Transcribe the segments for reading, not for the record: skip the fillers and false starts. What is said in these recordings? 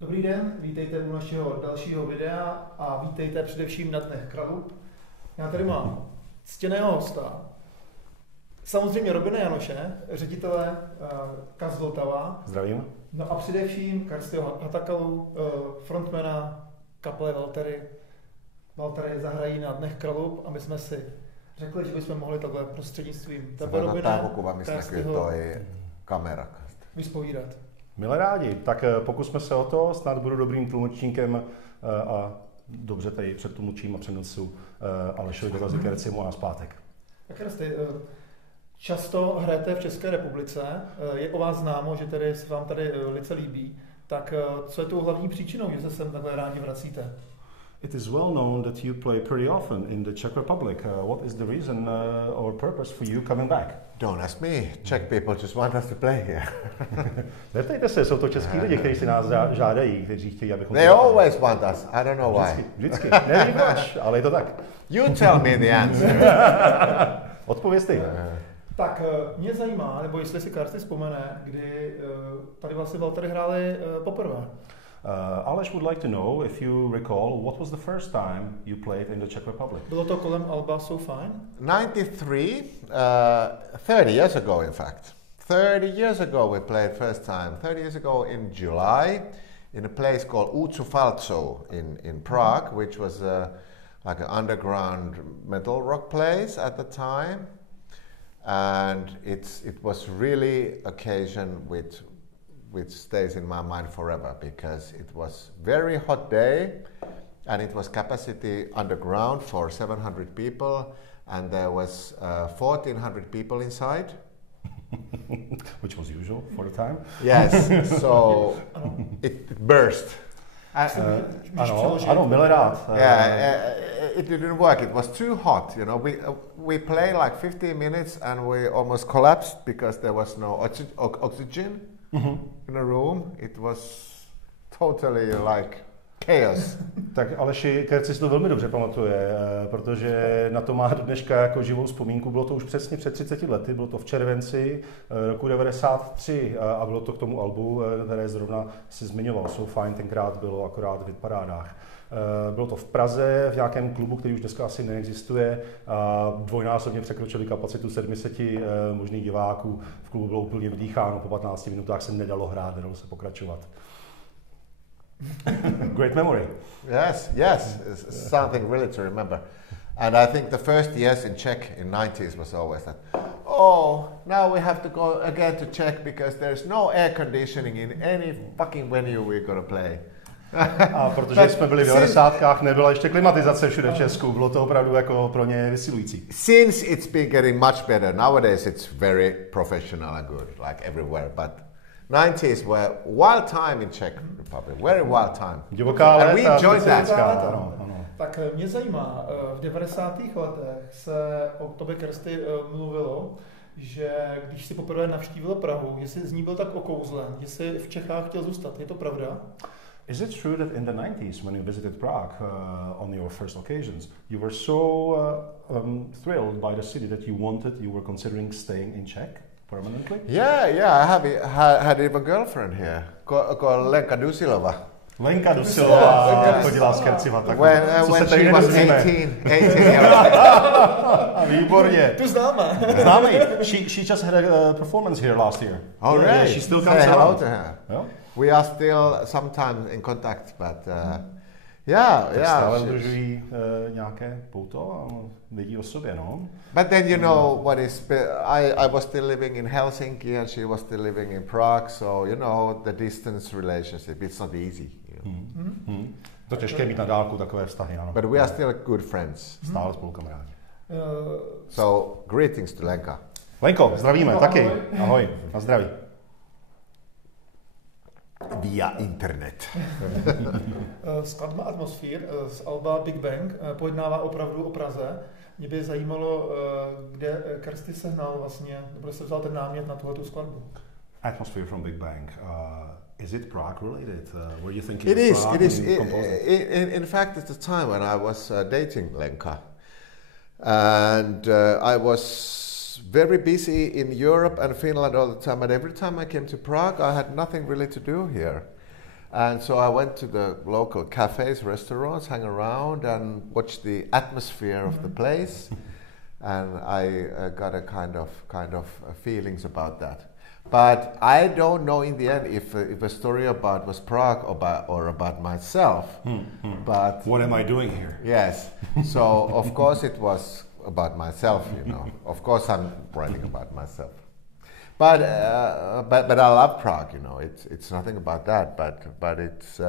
Dobrý den, vítejte u našeho dalšího videa a vítejte především na Dnech Kralup. Já tady mám ctěného hosta, samozřejmě Robina Janoše, ředitele KAS Vltava. Zdravím. No a především Kärtsyho Hatakku, frontmana kapely Waltari. Waltari zahrají na Dnech Kralup a my jsme si řekli, že bychom mohli takhle prostřednictvím tebe, Robine, Kärtsyho vyspovídat. Milé rádi, tak pokusme se o to, snad budu dobrým tlumočníkem a dobře tady předtlumočím a přenesu Alešovi dotazy Kärtsymu a zpátek. Tak Kärtsy, často hrajete v České republice, je o vás známo, že tedy se vám tady velice líbí, tak co je tou hlavní příčinou, že se sem takhle rádi vracíte? It is well known that you play pretty often in the Czech Republic. What is the reason or purpose for you coming back? Don't ask me. Czech people just want us to play here. Neptejte se, jsou to český lidi, kteří si nás žádají, kteří chtějí, abychom... They always want us. I don't know why. Vždycky. Nevím proč, ale je to tak. You tell me the answer. Odpověz ty. Tak mě zajímá, nebo jestli si Kärtsy vzpomene, kdy tady vlastně Waltari hráli poprvé. Aleš would like to know if you recall what was the first time you played in the Czech Republic. Bylo to kolem alba So Fine? 93, 30 years ago in fact. 30 years ago we played first time. 30 years ago in July in a place called Vltavou in Prague, which was like an underground metal rock place at the time. And it was really occasion which stays in my mind forever because it was very hot day and it was capacity underground for 700 people and there was 1,400 people inside. Which was usual for the time. Yes, so it burst. Ano, milé rád. It didn't work. It was too hot. You know, we played like 15 minutes and we almost collapsed because there was no oxygen in the room. It was totally like chaos. Tak Aleši, Kärtsy si to velmi dobře pamatuje, protože na to má do dneška jako živou vzpomínku. Bylo to už přesně před 30 lety, bylo to v červenci roku 93 a bylo to k tomu albu, které zrovna si zmiňoval. So Fine tenkrát bylo akorát v hitparádách. Bylo to v Praze, v nějakém klubu, který už dneska asi neexistuje. Dvojnásobně překročili kapacitu 700 možných diváků. V klubu bylo úplně vydýcháno, po 15 minutách se nedalo hrát, nedalo se pokračovat. Great memory. Yes, it's something really to remember. And I think the first years in Czech in 90s was always that, oh, now we have to go again to Czech because there's no air conditioning in any fucking venue we're going to play. A protože jsme byli v 90kách, nebyla ještě klimatizace všude v Česku, bylo to opravdu jako pro ně vysilující. Since it's been getting much better, nowadays it's very professional and good, like everywhere, but 90s were wild time in Czech Republic, very wild time. Divoká léta. And we enjoyed that. Ano. Tak mě zajímá, v 90. letech se o tobě Kärtsy mluvilo, že když si poprvé navštívil Prahu, že jsi z ní byl tak okouzlen, že jsi v Čechách chtěl zůstat. Je to pravda? Is it true that in the 90s, when you visited Prague on your first occasions, you were so thrilled by the city that you were considering staying in Czech permanently? Yeah, I had even a girlfriend here, called Lenka Dusilova. Lenka Dusilová chodila s Kärtsym Hatakkou. When she was 18 years old. Výborně. Tu známe. Známe ji. She just had a performance here last year. Oh, yeah, right. She still comes Say hello around. to her. Jo? We are still sometimes in contact, but yeah. Stále udržují nějaké pouto a vědí o sobě, no. But then you know what is. I was still living in Helsinki and she was still living in Prague, so you know the distance relationship. It's not easy. You know? To těžké mít na dálku takové vztahy, ano. But we are still good friends. Stále spolukamarádi. So greetings to Lenka. Lenko, zdravíme, taky. Ahoj, na zdraví. Via internet. Skladba Atmosphere z alba Big Bang pojednává opravdu o Praze. Mě by zajímalo, kde Kärtsy sehnal vlastně, nebo se vzal ten námět na tuhletu skladbu. Atmosphere from Big Bang. Is it Prague related? Were you thinking It is. Prague It is. in In fact, it's the time when I was dating Lenka, and I was very busy in Europe and Finland all the time. And every time I came to Prague, I had nothing really to do here. And so I went to the local cafes, restaurants, hang around and watch the atmosphere of the place. And I got a kind of feelings about that. But I don't know in the end if a story was Prague or about myself. But what am I doing here? Yes. So of course it was about myself, you know. Of course I'm writing about myself. But I love Prague, you know. It's nothing about that. But it's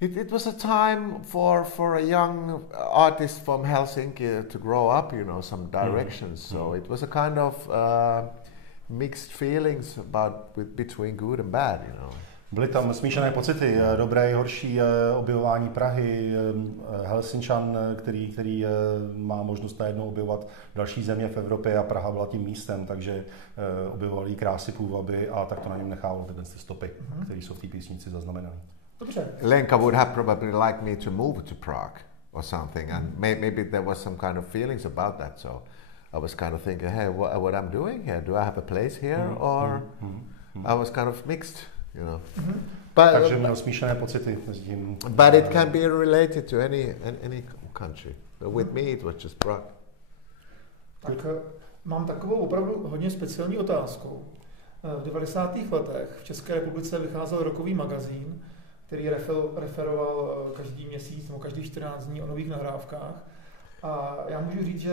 it was a time for a young artist from Helsinki to grow up, you know, some directions. So it was a kind of mixed feelings between good and bad, you know. Byly tam smíšené pocity, dobré i horší objevování Prahy, Helsinčan, který má možnost najednou objevovat další země v Evropě a Praha byla tím místem, takže objevovali krásy, půvaby a tak to na něm nechávalo ty stopy, které jsou v té písnici zaznamenané. Dobře. Lenka would have probably liked me to move to Prague or something, and maybe there was some kind of feelings about that, so I was kind of thinking, hey, what I'm doing here? Do I have a place here? Or I was kind of mixed, you know. Takže měl smíšené pocity mezi tím. But it can be related to any country. With me it was just Prague. Tak mám takovou opravdu hodně speciální otázku. V 90. letech v České republice vycházel rokový magazín, který referoval každý měsíc nebo každých 14 dní o nových nahrávkách. A já můžu říct, že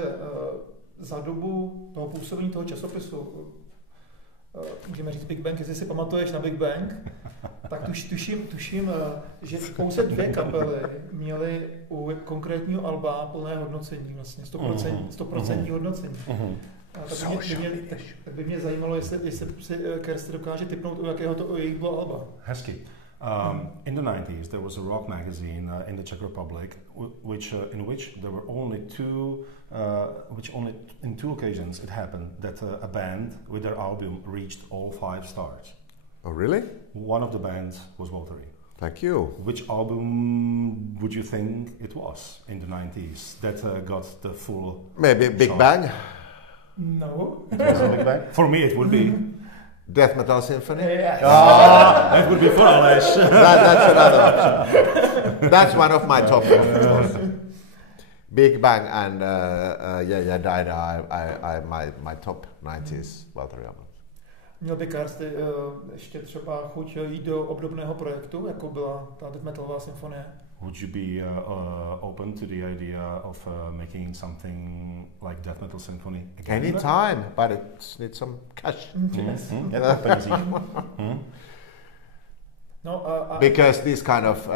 za dobu toho působení toho časopisu, můžeme říct Big Bang, jestli si pamatuješ na Big Bang, tak tuším, že pouze 2 kapely měly u konkrétního alba plné hodnocení, vlastně 100% hodnocení. Tak by mě zajímalo, jestli si Kärtsy dokáže tipnout, u jakého to jejich bylo alba. Hezky. In the 90s, there was a rock magazine in the Czech Republic, in which there were only in two occasions it happened that a band with their album reached all 5 stars. Oh, really? One of the bands was Waltari. Thank you. Which album would you think it was in the 90s that got the full? Maybe Big Bang. No. It was a Big Bang. For me, it would be. Death Metal Symphony? Yes. That would be for Aleš. That's another option. That's one of my top ones. Big Bang and my top 90s Waltari albums. Měl by Kärtsy ještě třeba chuť jít do obdobného projektu, jako byla ta Death Metalová symfonie? Would you be open to the idea of making something like Death Metal Symphony again? Anytime, but it needs some cash. Because these kind of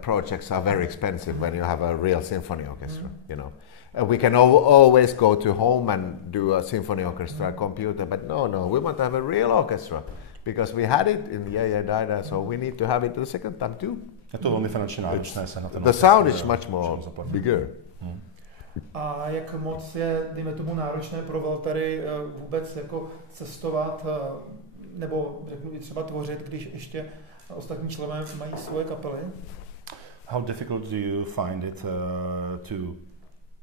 projects are very expensive when you have a real symphony orchestra, you know. We can always go to home and do a symphony orchestra computer, but no, we want to have a real orchestra because we had it in Daida, so we need to have it the second time too. Je to velmi finančně náročné se na ten. The sound is much more bigger. A jak moc je, dejme tomu, náročné pro Waltari vůbec jako cestovat nebo řeknu i třeba tvořit, když ještě ostatní členové mají svoje kapely? How difficult do you find it to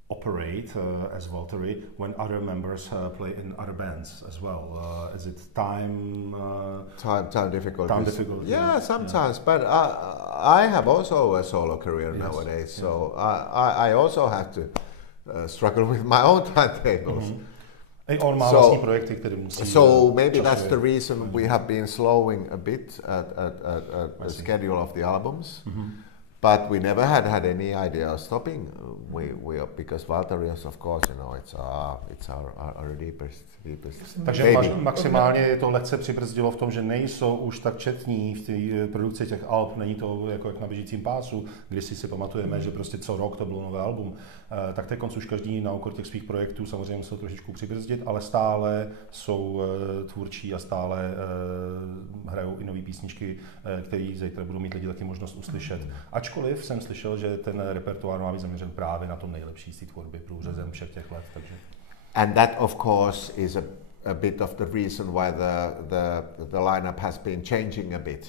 operate as Waltari when other members play in other bands as well? Is it time difficulties? Yeah, sometimes. Yeah. But I have also a solo career nowadays, so I also have to struggle with my own timetables. So maybe that's the reason we have been slowing a bit at the schedule of the albums. But we never had any idea of stopping. Because Waltari is, of course, you know, it's our deepest. Takže maximálně je to lehce přibrzdilo v tom, že nejsou už tak četní v té produkci těch alb, není to jako jak na běžícím pásu, kdy si pamatujeme, že prostě co rok to bylo nové album. Tak teď už každý na úkor těch svých projektů samozřejmě musel trošičku přibrzdit, ale stále jsou tvůrčí a stále hrajou i nové písničky, které zítra budou mít lidi taky možnost uslyšet. Ačkoliv jsem slyšel, že ten repertoár má být zaměřen právě na to nejlepší z té tvorby průřezem všech těch let. Takže. And that, of course, is a bit of the reason why the lineup has been changing a bit.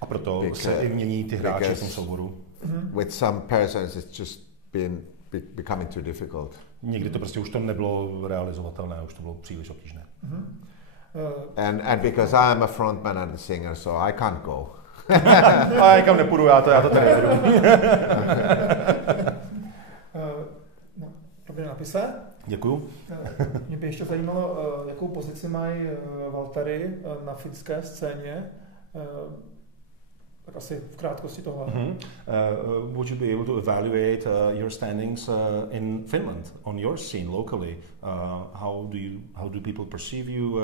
A proto se i mění ty hráči v tom souboru. With some persons it's just been becoming too difficult. Někdy to prostě už to nebylo realizovatelné, už to bylo příliš obtížné. And because I'm a frontman and a singer, so I can't go. A někam nepůjdu, já to tady nevedu. Dobrý napise. Děkuju. Mě by ještě zajímalo, jakou pozici mají Waltari na finské scéně. Tak asi v krátkosti tohle. Would you be able to evaluate your standings in Finland on your scene locally? How do people perceive you?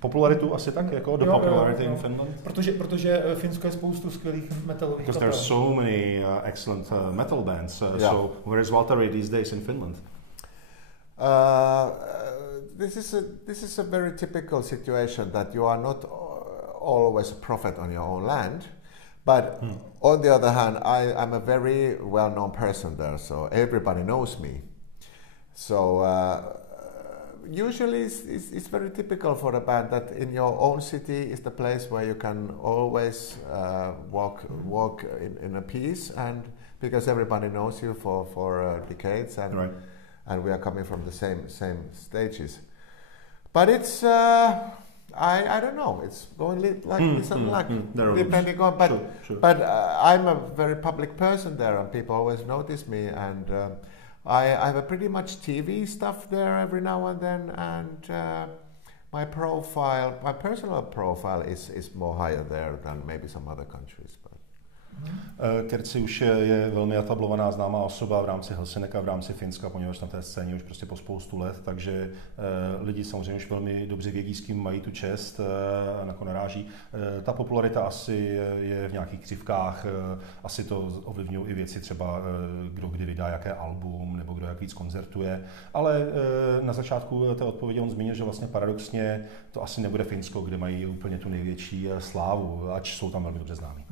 Popularitu asi tak, jako the popularity in Finland? Protože Finsko je spoustu skvělých metalových kapel. Because there's so many excellent metal bands. So where is Waltari these days in Finland? This is a very typical situation that you are not always a prophet on your own land, but on the other hand, I'm a very well-known person there, so everybody knows me. So usually it's very typical for a band that in your own city is the place where you can always walk in a peace, and because everybody knows you for decades, and right. And we are coming from the same stages. But it's I don't know. It's going depending on. But sure. But I'm a very public person there, and people always notice me. And I have a pretty much TV stuff there every now and then. And my personal profile is more higher there than maybe some other countries. Kärtsy už je velmi etablovaná známá osoba v rámci Helsineka, v rámci Finska, poněvadž na té scéně už prostě po spoustu let, takže lidi samozřejmě už velmi dobře vědí, s kým mají tu čest, na koho naráží. Ta popularita asi je v nějakých křivkách, asi to ovlivňují i věci třeba, kdo kdy vydá jaké album, nebo kdo jak víc koncertuje, ale na začátku té odpovědi on zmínil, že vlastně paradoxně to asi nebude Finsko, kde mají úplně tu největší slávu, ač jsou tam velmi dobře známí.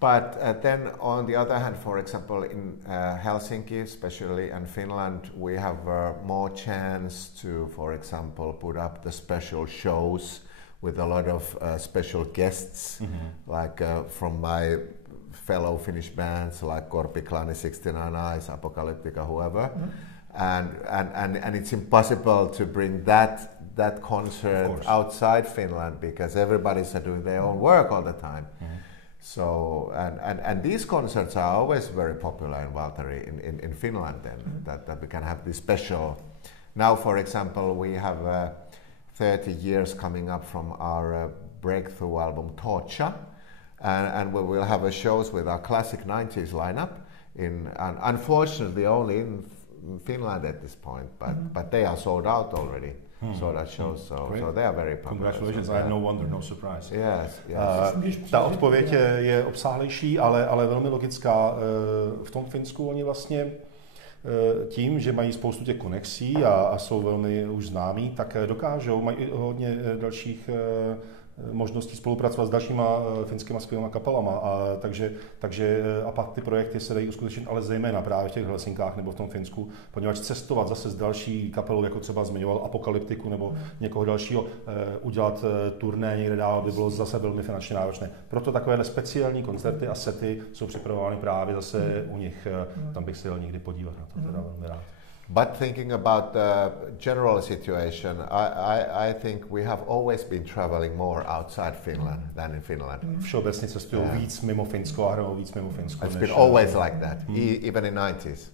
But then on the other hand, for example, in Helsinki especially and Finland, we have more chance to, for example, put up the special shows with a lot of special guests, like from my fellow Finnish bands like Korpiklani, 69 Eyes, Apocalyptica, whoever. And it's impossible to bring that concert outside Finland because everybody's doing their own work all the time. So and these concerts are always very popular in Waltari in Finland then that we can have this special. Now for example we have 30 years coming up from our breakthrough album Torcha, and we will have shows with our classic 90s lineup and unfortunately only in Finland at this point, but they are sold out already. Sold out shows, so they are very popular. Congratulations, I had no wonder, no surprise. Yes. Ta odpověď je obsáhlejší, ale velmi logická. V tom Finsku oni vlastně tím, že mají spoustu těch konexí a jsou velmi už známí, tak dokážou, mají hodně dalších možností spolupracovat s dalšíma finskýma skvělýma kapelama, takže pak ty projekty se dají uskutečnit, ale zejména právě v těch Helsinkách nebo v tom Finsku, poněvadž cestovat zase s další kapelou, jako třeba zmiňoval Apokalyptiku nebo někoho dalšího, udělat turné někde dál by bylo zase velmi finančně náročné. Proto takovéhle speciální koncerty a sety jsou připravovány právě zase u nich. Tam bych se jel někdy podívat na to, teda velmi rád. But thinking about the general situation, I think we have always been traveling more outside Finland than in Finland. Všeobecně cestují víc mimo Finsko a hrajou víc mimo Finsko. It's been always like that, even in 90s.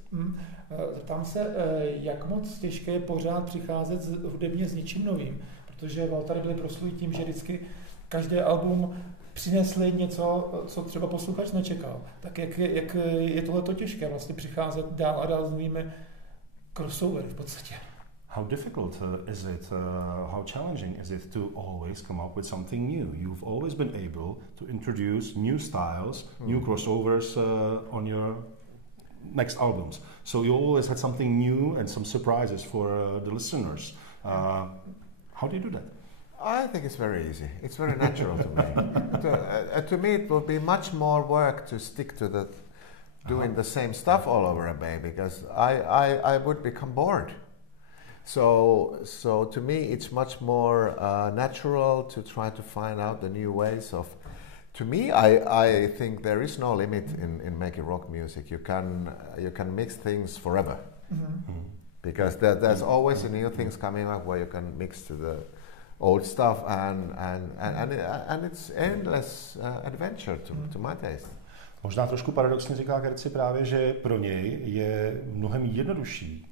Zeptám se, jak moc těžké je pořád přicházet hudebně s něčím novým, protože Waltari byli proslulí tím, že vždycky každé album přinesli něco, co třeba posluchač nečekal. Tak jak je tohleto těžké vlastně přicházet dál a dál s novými crossovery v podstatě. How difficult is it, how challenging is it to always come up with something new? You've always been able to introduce new styles, new crossovers on your next albums. So you always had something new and some surprises for the listeners. How do you do that? I think it's very easy. It's very natural to me. To me it will be much more work to stick to doing the same stuff all over again because I would become bored. So to me it's much more natural to try to find out the new ways of. To me, I think there is no limit in making rock music. You can mix things forever because there's always new things coming up where you can mix to the old stuff, and it's endless adventure to my taste. Možná trošku paradoxně říká Kärtsy právě, že pro něj je mnohem jednodušší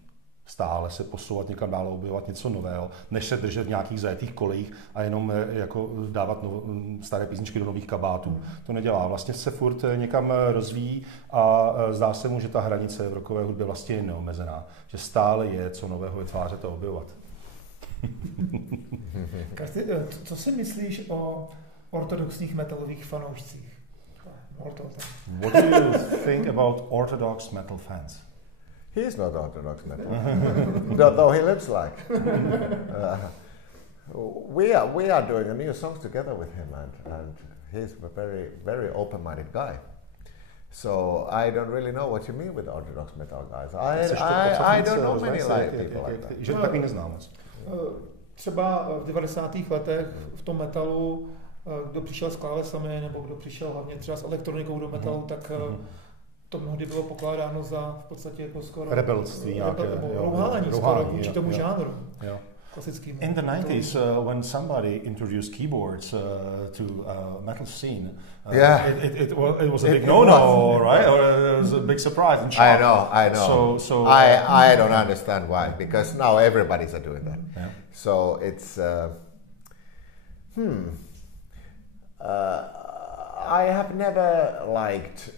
stále se posouvat někam dál, objevovat něco nového, než se držet v nějakých zajetých kolejích a jenom jako dávat staré písničky do nových kabátů. To nedělá. Vlastně se furt někam rozvíjí a zdá se mu, že ta hranice v rockové hudbě vlastně je neomezená. Že stále je co nového vytvářet a objevovat. Kärtsy, co si myslíš o ortodoxních metalových fanoušcích? What do you think about orthodox metal fans? He's not orthodox metal, though he looks like. We are doing a new song together with him, and he's a very open-minded guy. So I don't really know what you mean with orthodox metal guys. I don't know many people like that. Že taky neznám. Třeba v 90. letech v tom metalu, kdo přišel s klávesami, nebo kdo přišel hlavně třeba s elektronikou do metalu, tak to mnohdy bylo pokládáno za v podstatě jako skoro rebelství nějaké, rouhání skoro vůči tomu žánru. Klasickým. In the 90s, when somebody introduced keyboards to metal scene, it was a big no-no, right? Or it was a big surprise and shock. I know. So I don't understand why, because now everybody's doing that. Yeah. So it's I have never liked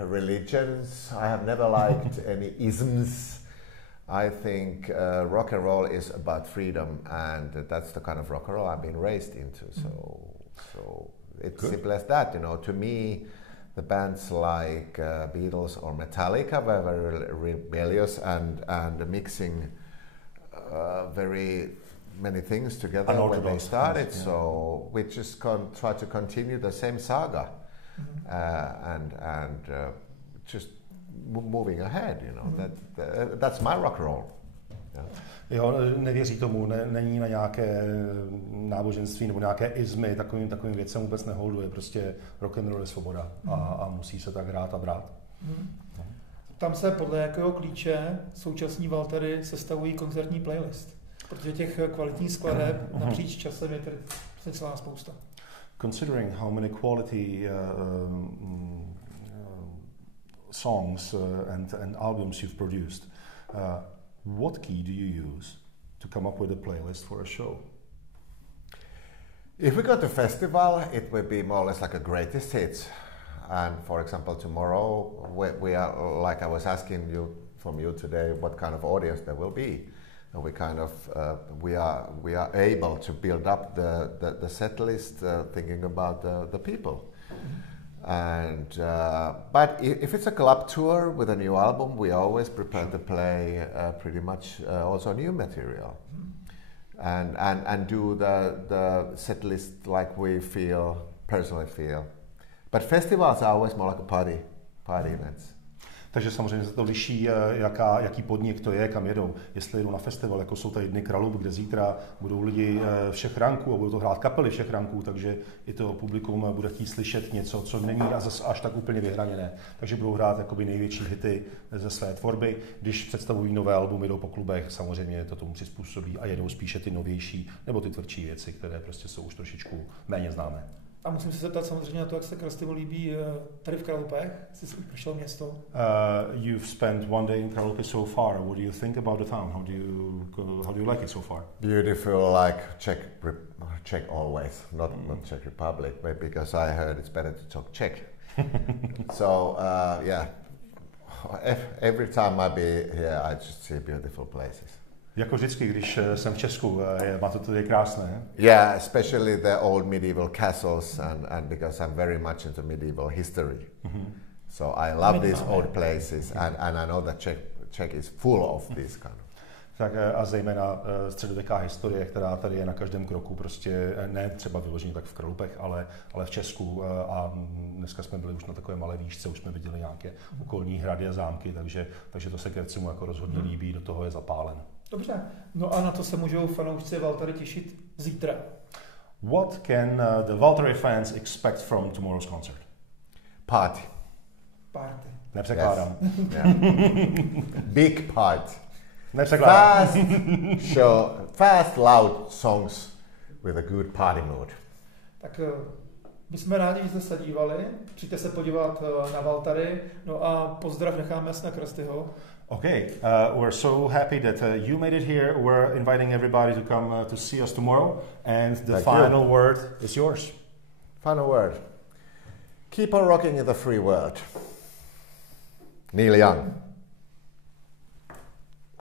religions. I have never liked any isms. I think rock and roll is about freedom, and that's the kind of rock and roll I've been raised into. So it's Good. simple as that. You know, to me, the bands like Beatles or Metallica were very rebellious and mixing very many things together when they started. Things, yeah. So we just try to continue the same saga, and just moving ahead, you know. That's my rock and roll. Yeah. Jo, nevěří tomu, není na nějaké náboženství nebo nějaké izmy, takovým věcem vůbec neholduje. Prostě rock and roll je svoboda a musí se tak hrát a brát. Tam se podle jakého klíče současní Waltari sestavují koncertní playlist, protože těch kvalitních skladeb napříč časem je tady celá spousta. Considering how many quality songs and albums you've produced, what key do you use to come up with a playlist for a show? If we go to festival, it will be more or less like a greatest hits. And for example, tomorrow we are, like I was asking you from you today, what kind of audience there will be. And we kind of we are able to build up the set list, thinking about the people. And but if it's a club tour with a new album, we always prepare to play pretty much also new material, and do the set list like we personally feel. But festivals are always more like a party events. Takže samozřejmě se to liší, jaký podnik to je, kam jedou. Jestli jedou na festival, jako jsou tady Dnech Kralup, kde zítra budou lidi všech ranků a budou to hrát kapely všech ranků, takže i to publikum bude chtít slyšet něco, co není až tak úplně vyhraněné. Takže budou hrát jakoby největší hity ze své tvorby. Když představují nové albumy, jdou po klubech, samozřejmě to tomu přizpůsobí a jedou spíše ty novější nebo ty tvrdší věci, které prostě jsou už trošičku méně známé. A musím se zeptat samozřejmě na to, jak se Krastivu líbí tady v Kralupech. Jsi už prošel město. You've spent one day in Kralupy so far. What do you think about the town? How do you like it so far? Beautiful, like Czech always, not Czech Republic, but because I heard it's better to talk Czech. So yeah, every time I be here, I just see beautiful places. Jako vždycky, když jsem v Česku, má to tady krásné. Yeah, especially the old medieval castles, and because I'm very much into medieval history. So I love these old places, and I know that Czech is full of this kind of. Tak a zejména středověká historie, která tady je na každém kroku, prostě ne třeba vyloženě tak v Kralupech, ale v Česku. A dneska jsme byli už na takové malé výšce, už jsme viděli nějaké okolní hrady a zámky, takže to se Kärtsymu jako rozhodně líbí, do toho je zapálen. Dobře, no a na to se můžou fanoušci Waltari těšit zítra. What can the Waltari fans expect from tomorrow's concert? Party. Nepřekládám. Yes. Yeah. Big party. Nepřekládám. Fast, loud songs with a good party mood. Tak my jsme rádi, že jste se dívali. Přijďte se podívat na Waltari. No a pozdrav necháme na Krastyho. Okay, we're so happy that you made it here. We're inviting everybody to come to see us tomorrow. And the final word is yours. Final word. Keep on rocking in the free world. Neil Young.